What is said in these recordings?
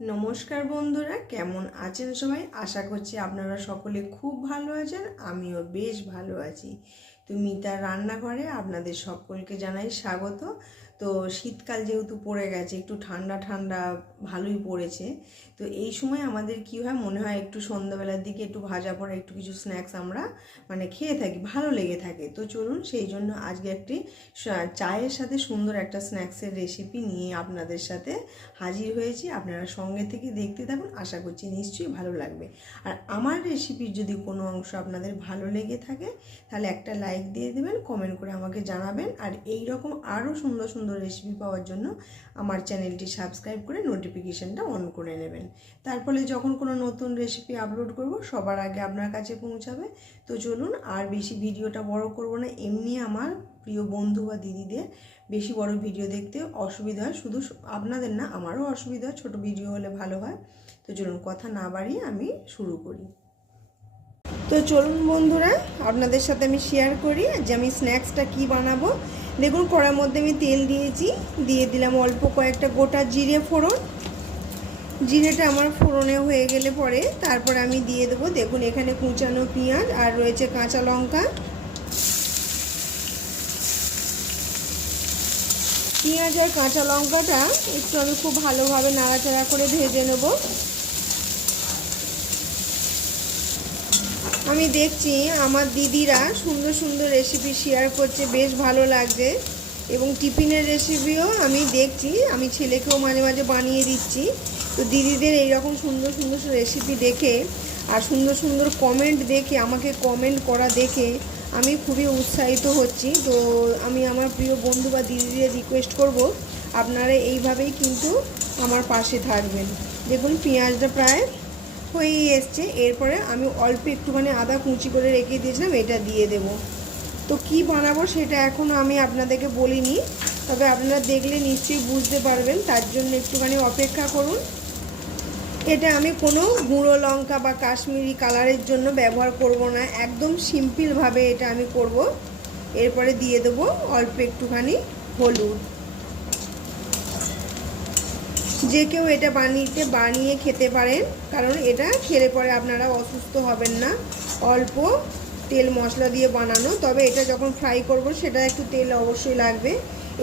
নমস্কার বন্ধুরা, কেমন আছেন সবাই? আশা করছি আপনারা সকলে খুব ভালো আছেন, আমিও বেশ ভালো আছি। তো মিতার রান্নাঘরে আপনাদের সকলকে জানাই স্বাগত। তো শীতকাল যেহেতু পড়ে গেছে, একটু ঠান্ডা ঠান্ডা ভালোই পড়েছে। তো এই সময় আমাদের কি হয়, মনে হয় একটু সন্ধ্যাবেলার দিকে একটু ভাজা পড়া একটু কিছু স্ন্যাক্স আমরা মানে খেয়ে থাকি, ভালো লেগে থাকে। তো চলুন সেই জন্য আজকে একটি চায়ের সাথে সুন্দর একটা স্ন্যাক্সের রেসিপি নিয়ে আপনাদের সাথে হাজির হয়েছি। আপনারা সঙ্গে থেকে দেখতে থাকুন, আশা করছি নিশ্চয়ই ভালো লাগবে। আর আমার রেসিপির যদি কোনো অংশ আপনাদের ভালো লেগে থাকে, তাহলে একটা লাইক দিয়ে দেবেন কমেন্ট করে আমাকে জানাবেন। আর এই রকম আরও সুন্দর সুন্দর রেসিপি পাওয়ার জন্য আমার চ্যানেলটি সাবস্ক্রাইব করে নোটিফিকেশানটা অন করে নেবেন। তার ফলে যখন কোনো নতুন রেসিপি আপলোড করব, সবার আগে আপনার কাছে পৌঁছাবে। তো চলুন, আর বেশি ভিডিওটা বড় করব না, এমনি আমার প্রিয় বন্ধু বা দিদিদের বেশি বড় ভিডিও দেখতে অসুবিধা হয় শুধু আপনাদের না, আমারও অসুবিধা, ছোটো ভিডিও হলে ভালো হয়। তো চলুন, কথা না বাড়িয়ে আমি শুরু করি। তো চলুন বন্ধুরা, আপনাদের সাথে আমি শেয়ার করি যে আমি স্ন্যাক্সটা কি বানাবো। দেখুন, কড়ার মধ্যে আমি তেল দিয়েছি, দিয়ে দিলাম অল্প কয়েকটা গোটা জিরে ফোড়ন। জিরেটা আমার ফোড়নে হয়ে গেলে পরে তারপর আমি দিয়ে দেবো, দেখুন, এখানে কুচানো পেঁয়াজ আর রয়েছে কাঁচা লঙ্কা। পেঁয়াজ আর কাঁচা লঙ্কাটা একটু আমি খুব ভালোভাবে নাড়াচাড়া করে ভেজে নেব। আমি দেখছি আমার দিদিরা সুন্দর সুন্দর রেসিপি শেয়ার করছে, বেশ ভালো লাগছে। এবং টিফিনের রেসিপিও আমি দেখছি, আমি ছেলেকেও মাঝে মাঝে বানিয়ে দিচ্ছি। তো দিদিদের এইরকম সুন্দর সুন্দর রেসিপি দেখে আর সুন্দর সুন্দর কমেন্ট দেখে, আমাকে কমেন্ট করা দেখে আমি খুবই উৎসাহিত হচ্ছি। তো আমি আমার প্রিয় বন্ধু বা দিদিদের রিকোয়েস্ট করব, আপনারা এইভাবেই কিন্তু আমার পাশে থাকবেন। দেখুন, পেঁয়াজটা প্রায় হয়েই এসছে। এরপরে আমি অল্প একটুখানি আদা কুচি করে রেখে দিয়েছিলাম, এটা দিয়ে দেব। তো কি বানাবো সেটা এখনও আমি আপনাদেরকে বলিনি, তবে আপনারা দেখলে নিশ্চয়ই বুঝতে পারবেন, তার জন্য একটুখানি অপেক্ষা করুন। এটা আমি কোনো গুঁড়ো লঙ্কা বা কাশ্মীরি কালারের জন্য ব্যবহার করব না, একদম সিম্পলভাবে এটা আমি করব। এরপরে দিয়ে দেবো অল্প একটুখানি হলুদ। যে কেউ এটা বানিয়ে বানিয়ে খেতে পারেন। কারণ এটা খেলে পরে আপনারা অসুস্থ হবেন না। অল্প তেল মশলা দিয়ে বানানো। তবে এটা যখন ফ্রাই করব, সেটা একটু তেল অবশ্যই লাগবে।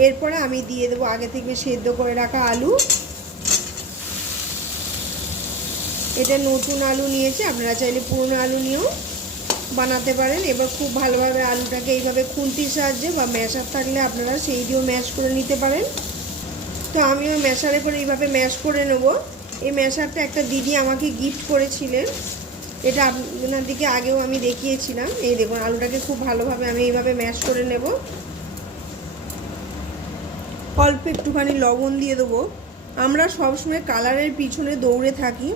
এরপরে আমি দিয়ে দেবো আগে থেকে সেদ্ধ করে রাখা আলু। এটা নতুন আলু নিয়েছি, আপনারা চাইলে পুরনো আলু নিয়েও বানাতে পারেন। এবার খুব ভালোভাবে আলুটাকে এইভাবে খুন্তির সাহায্যে বা ম্যাশার থাকলে আপনারা সেই দিয়েও ম্যাশ করে নিতে পারেন। তো আমি ওই ম্যাশারে করে এইভাবে ম্যাশ করে নেব। এই ম্যাশারটা একটা দিদি আমাকে গিফট করেছিলেন। এটা আপনার দিকে আগেও আমি দেখিয়েছিলাম। এই দেখুন, আলুটাকে খুব ভালোভাবে আমি এইভাবে ম্যাশ করে নেব। অল্প একটুখানি লবণ দিয়ে দেবো। আমরা সবসময় কালারের পিছনে দৌড়ে থাকি,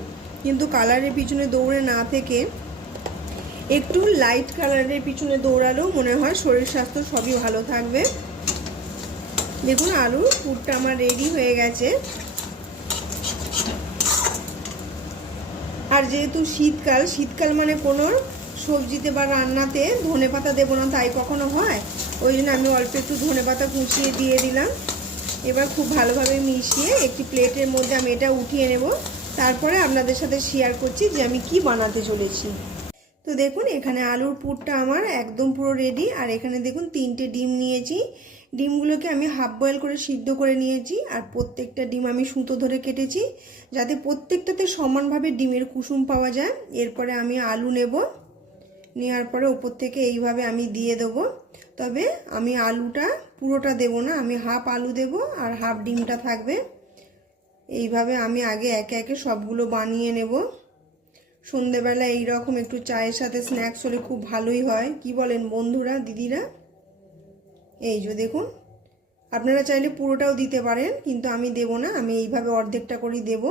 কিন্তু কালারের পিছনে দৌড়ে না থেকে একটু লাইট কালারের পিছনে দৌড়ালেও মনে হয় শরীর স্বাস্থ্য সবই ভালো থাকবে। দেখুন আলুর পুরটা আমার রেডি হয়ে গেছে। আর যেহেতু শীতকাল শীতকাল মানে কোনো সবজিতে বা রান্নাতে ধনে পাতা দেবো না, তাই কখনো হয়। ওই জন্য আমি অল্প একটু ধনে পাতা কুচিয়ে দিয়ে দিলাম। এবার খুব ভালোভাবে মিশিয়ে একটি প্লেটের মধ্যে আমি এটা উঠিয়ে নেব। তারপরে আপনাদের সাথে শেয়ার করছি যে আমি কি বানাতে চলেছি। তো দেখুন, এখানে আলুর পুরটা আমার একদম পুরো রেডি আর এখানে দেখুন, তিনটে ডিম নিয়েছি। ডিমগুলোকে আমি হাফ বয়েল করে সিদ্ধ করে নিয়েছি আর প্রত্যেকটা ডিম আমি সুতো ধরে কেটেছি যাতে প্রত্যেকটাতে সমানভাবে ডিমের কুসুম পাওয়া যায়। এরপরে আমি আলু নেব। নেওয়ার পরে ওপর থেকে এইভাবে আমি দিয়ে দেবো। তবে আমি আলুটা পুরোটা দেব না, আমি হাফ আলু দেব আর হাফ ডিমটা থাকবে। এইভাবে আমি আগে একে একে সবগুলো বানিয়ে নেব। সন্ধেবেলা এইরকম একটু চায়ের সাথে স্ন্যাক্স হলে খুব ভালোই হয়। কি বলেন বন্ধুরা, দিদিরা? এই যে দেখুন, আপনারা চাইলে পুরোটাও দিতে পারেন, কিন্তু আমি দেব না, আমি এইভাবে অর্ধেকটা করেই দেব।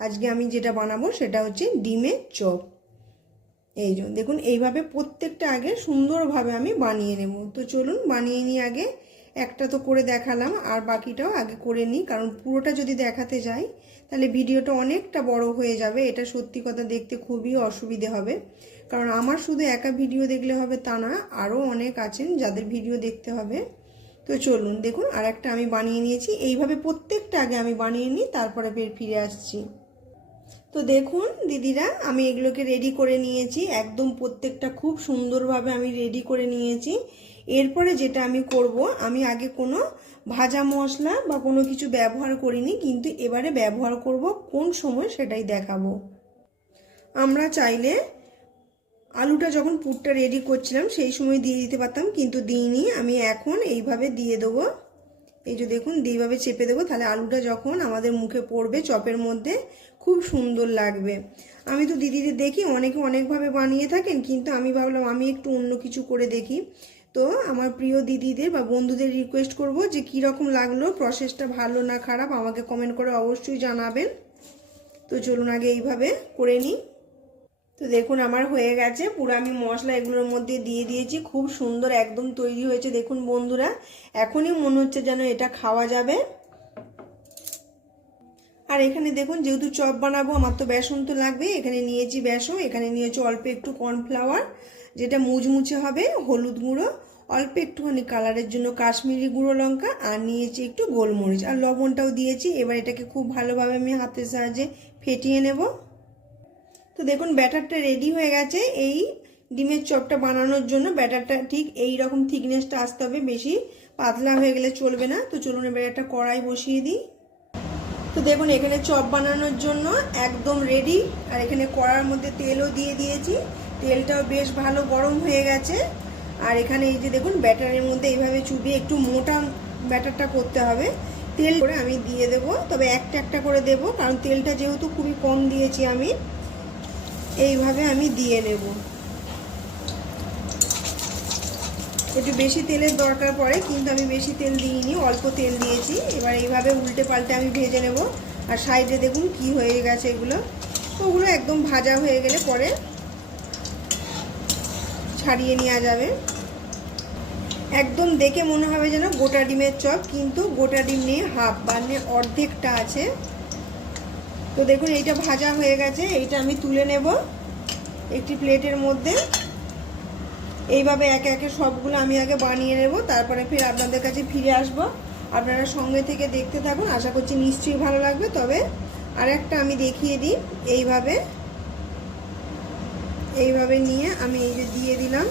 আজকে আমি যেটা বানাবো সেটা হচ্ছে ডিমের চপ। এই যে দেখুন, এইভাবে প্রত্যেকটা আগে সুন্দরভাবে আমি বানিয়ে নেব। তো চলুন, বানিয়ে নিই আগে। একটা তো করে দেখালাম, আর বাকিটাও আগে করে নিই, কারণ পুরোটা যদি দেখাতে যাই, তাহলে ভিডিওটা অনেকটা বড় হয়ে যাবে। এটা সত্যি কথা দেখতে খুবই অসুবিধে হবে। কারণ আমার শুধু একা ভিডিও দেখলে হবে তা না আরও অনেক আছেন যাদের ভিডিও দেখতে হবে। তো চলুন, দেখুন আর একটা আমি বানিয়ে নিয়েছি। এইভাবে প্রত্যেকটা আগে আমি বানিয়ে নিই, তারপরে ফের ফিরে আসছি। তো দেখুন, দিদিরা, আমি এগুলোকে রেডি করে নিয়েছি। একদম প্রত্যেকটা খুব সুন্দরভাবে আমি রেডি করে নিয়েছি। এরপরে যেটা আমি করব, আমি আগে কোনো ভাজা মশলা বা কোনো কিছু ব্যবহার করিনি, কিন্তু এবারে ব্যবহার করব কোন সময় সেটাই দেখাবো। আমরা চাইলে আলুটা যখন পুরটা রেডি করছিলাম, সেই সময় দিয়ে দিতে পারতাম, কিন্তু দিইনি। আমি এখন এইভাবে দিয়ে দেবো। এই যে দেখুন, এইভাবে চেপে দেবো। তাহলে আলুটা যখন আমাদের মুখে পড়বে চপের মধ্যে, খুব সুন্দর লাগবে। আমি তো দিদিদের দেখি, অনেকে অনেকভাবে বানিয়ে থাকেন, কিন্তু আমি ভাবলাম আমি একটু অন্য কিছু করে দেখি। তো আমার প্রিয় দিদিদের বা বন্ধুদের রিকোয়েস্ট করব যে কী রকম লাগল প্রসেসটা ভালো না খারাপ, আমাকে কমেন্ট করে অবশ্যই জানাবেন। তো চলুন আগে এইভাবে করে নিই। তো দেখুন, আমার হয়ে গেছে। পুরো আমি মশলা এগুলোর মধ্যে দিয়ে দিয়েছি। খুব সুন্দর একদম তৈরি হয়েছে, দেখুন বন্ধুরা। এখনই মনে হচ্ছে যেন এটা খাওয়া যাবে। আর এখানে দেখুন, যেহেতু চপ বানাবো, আমার তো বেসন তো লাগবে এখানে নিয়েছি বেসন, এখানে নিয়েছি অল্প একটু কর্নফ্লাওয়ার, যেটা মুচমুচে হবে, হলুদ গুঁড়ো, অল্প একটুখানি কালারের জন্য কাশ্মীরি গুঁড়ো লঙ্কা, আর নিয়েছি একটু গোলমরিচ। আর লবণটাও দিয়েছি, এবার এটাকে খুব ভালোভাবে আমি হাতের সাহায্যে ফেটিয়ে নেব। তো দেখুন, ব্যাটারটা রেডি হয়ে গেছে। এই ডিমের চপটা বানানোর জন্য ব্যাটারটা ঠিক এই রকম থিকনেসটা আসতে হবে। বেশি পাতলা হয়ে গেলে চলবে না। তো চলুন এবার একটা কড়াই বসিয়ে দিই। তো দেখুন, এখানে চপ বানানোর জন্য একদম রেডি আর এখানে কড়ার মধ্যে তেলও দিয়ে দিয়েছি। তেলটাও বেশ ভালো গরম হয়ে গেছে। আর এখানে এই যে দেখুন, ব্যাটারের মধ্যে এইভাবে চুবিয়ে একটু মোটা ব্যাটারটা করতে হবে। তেল করে আমি দিয়ে দেব। তবে একটা একটা করে দেব, কারণ তেলটা যেহেতু খুবই কম দিয়েছি আমি। এইভাবে আমি দিয়ে নেব। একটু বেশি তেলের দরকার পড়ে, কিন্তু আমি বেশি তেল দিইনি, অল্প তেল দিয়েছি। এবার এইভাবে উল্টে পাল্টে আমি ভেজে নেব। আর সাইডে দেখুন কি হয়ে গেছে এগুলো। ওগুলো একদম ভাজা হয়ে গেলে পরে ছাড়িয়ে নেওয়া যাবে। একদম দেখে মনে হবে যেন গোটা ডিমের চপ, কিন্তু গোটা ডিম নিয়ে হাফ মানে অর্ধেকটা আছে। তো দেখুন, এইটা ভাজা হয়ে গেছে। এইটা আমি তুলে নেব একটি প্লেটের মধ্যে। এইভাবে একে একে সবগুলো আমি আগে বানিয়ে নেব, তারপরে ফির আপনাদের কাছে ফিরে আসব। আপনারা সঙ্গে থেকে দেখতে থাকুন, আশা করছি নিশ্চয়ই ভালো লাগবে। তবে আর একটা আমি দেখিয়ে দিই, এইভাবে। এইভাবে নিয়ে আমি এই যে দিয়ে দিলাম।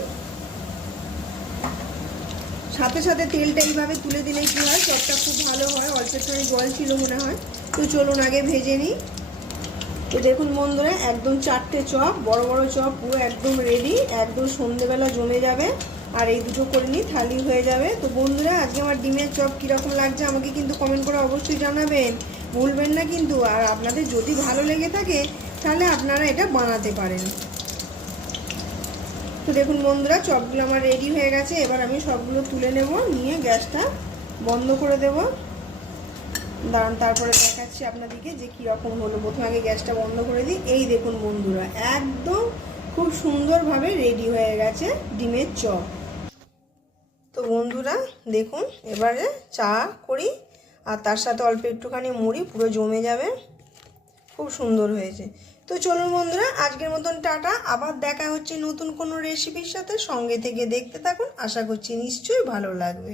সাথে সাথে তেলটা এইভাবে তুলে দিলে কী হয়? চপটা খুব ভালো হয় অল্প একটুখানি জল ছিল মনে হয়। তো চলুন আগে ভেজে নিই। তো দেখুন বন্ধুরা, একদম চারটে চপ, বড় বড় চপ, পুরো একদম রেডি একদম সন্ধেবেলা জমে যাবে। আর এই দুটো করে নিই, থালি হয়ে যাবে। তো বন্ধুরা, আজকে আমার ডিমের চপ কীরকম লাগছে আমাকে কিন্তু কমেন্ট করে অবশ্যই জানাবেন। ভুলবেন না কিন্তু, আর আপনাদের যদি ভালো লেগে থাকে, তাহলে আপনারা এটা বানাতে পারেন। তো দেখুন বন্ধুরা, চপগুলো আমার রেডি হয়ে গেছে। এবার আমি সবগুলো তুলে নেব, নিয়ে গ্যাসটা বন্ধ করে দেব। দাঁড়ান, তারপরে দেখাচ্ছি আপনাদেরকে যে কীরকম হলো। প্রথমে আগে গ্যাসটা বন্ধ করে দিই। এই দেখুন বন্ধুরা, একদম খুব সুন্দরভাবে রেডি হয়ে গেছে ডিমের চপ। তো বন্ধুরা, দেখুন, এবারে চা করি, আর তার সাথে অল্প একটুখানি মুড়ি, পুরো জমে যাবে। খুব সুন্দর হয়েছে। তো চলুন বন্ধুরা, আজকের মতন টাটা। আবার দেখা হচ্ছে নতুন কোনো রেসিপির সাথে। সঙ্গে থেকে দেখতে থাকুন। আশা করছি নিশ্চয়ই ভালো লাগবে।